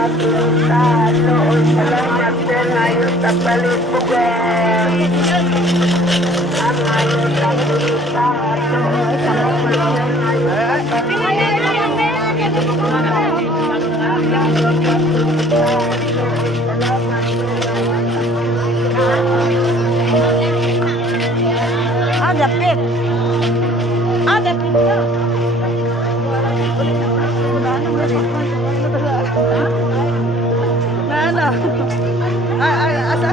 Salamat din ngayon sa palipugan. Ang ngayon sa palipugan. Dapit. Dapit ka. Nana. Asa?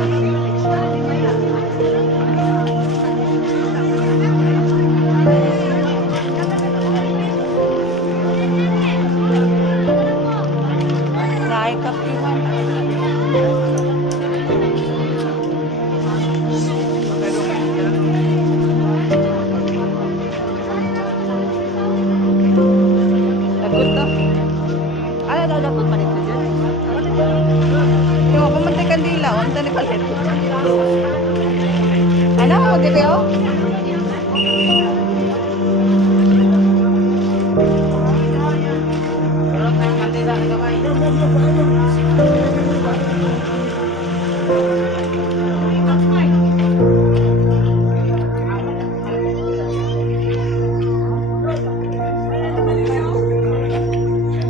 Naik kapiwan. Dapat to. Dapat pa nito dyan. Yung ako man tayo kandila, ang tani palit. Ano mo, di ba yun?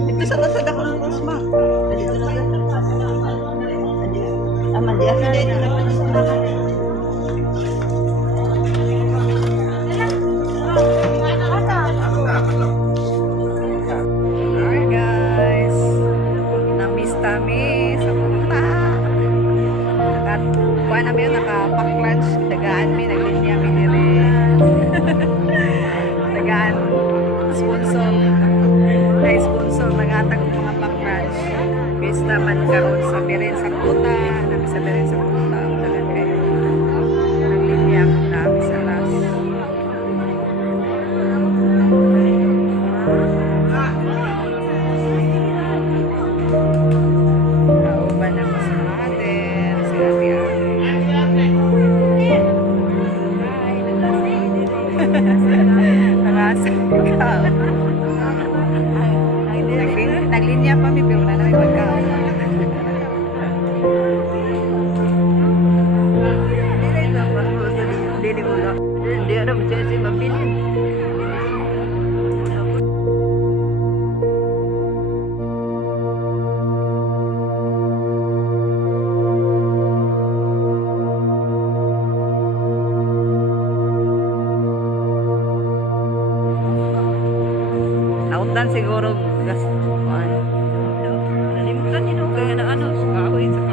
Ito sa tasada ko ng Rosma. Aman di ako dito na Hi guys, na-miss kami sa punta. Kuha namin yung nakapack-lunch. Dagaan mi, naglinya mi nire. Dagaan sponsor. Na-sponsor, nag-atag ng mga pack-lunch. Bis naman karoon sa Birin sa Kuta. Namin sa Birin sa Kuta. Naglinya ako namin sa last. Kauban na mas natin. Sinabi ako. Nangasikaw. Naglinya pa mi pero na namin pagkaon. Dili mo lang. Hindi ano si mabilin. Nautan siguro gas kuan. Nalimutan nino kaya na ano sa kahoy dito.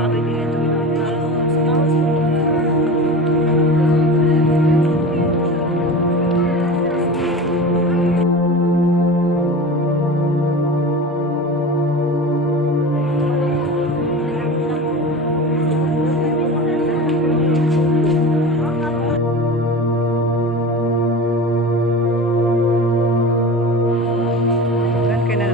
Kan kena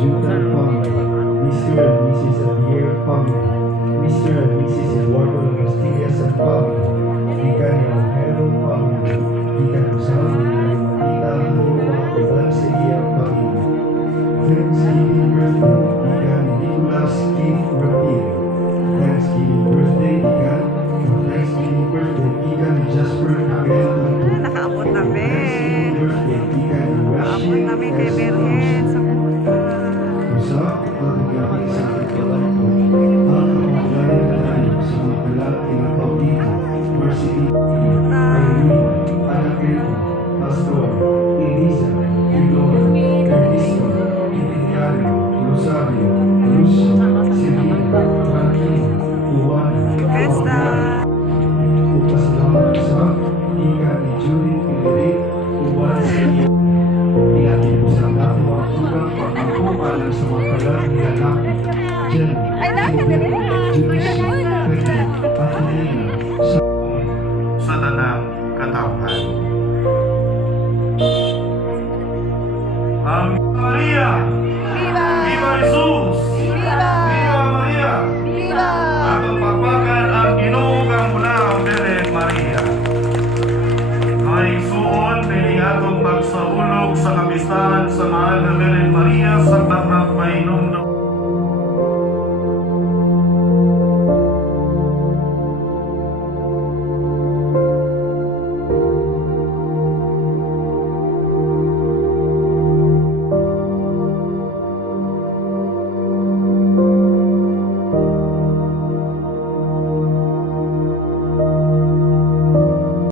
Judah family, Mr. and Mrs. Javier family, Mr. and Mrs. Eduardo Castillas and family, Deacon Evangelio family, Deacon Rosal, Deacon Matita, Hero, Ivan Seguia family, Thanksgiving birthday, Deacon Nicholas Keith Rapid, Thanksgiving birthday, Deacon, Thanksgiving birthday, Deacon Jasper Abel Lando, Nakaabot na, be. Thanksgiving birthday, Deacon Nakaabot Rashid namin kay S. Berhen sa punta. Usa, pagkakit sa katawan ko, ang kapaglayan na tayo sa mga kalaki na paborito, Varsity, Irene, Anacrito, Pastor, Elisa, Ilona, Ernesto, Emiliano, Rosario, Lucio, Silvina, Franklin, Juana, Festa! Upas naman sa ika ni Judith Pileri, uban sa iya. Iyakin mo sa dati mga tukang pagkukuha lang sa mga kalang nilalaki. Jen, Julius, Penny, Angelina, sa tanang katawhan. Ang Maria! Viva! Viva Jesus! Viva! Viva Maria! Viva! Ang pagpapakan ang inuugang mula ang Virgen Maria. May suon pinigatong pagsaulog sa kapistahan sa mahal na Virgen Maria sa tanang painom ng